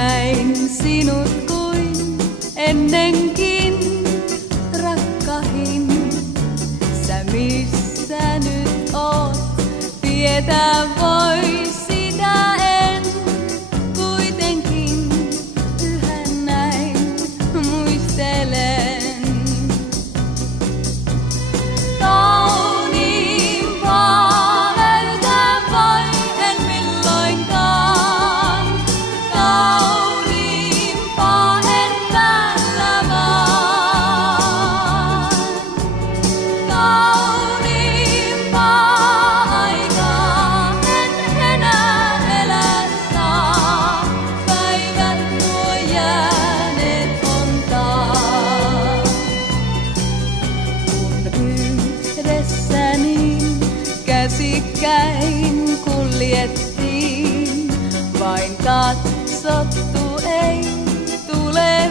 näin sinut kuin ennenkin, rakkahin. Sä missä nyt oot, tietää voi sitä en. Kuitenkin yhä näin muistelen. Kauniimpaa löytää vai en milloinkaan. Kauniimpaa en päällä vaan. Kauniimpaa aikaa en enää elää saa. Päivät nuo jääneet on taas. Kun yhdessäni käsikkäin kuljettiin, vain katsottu ei tule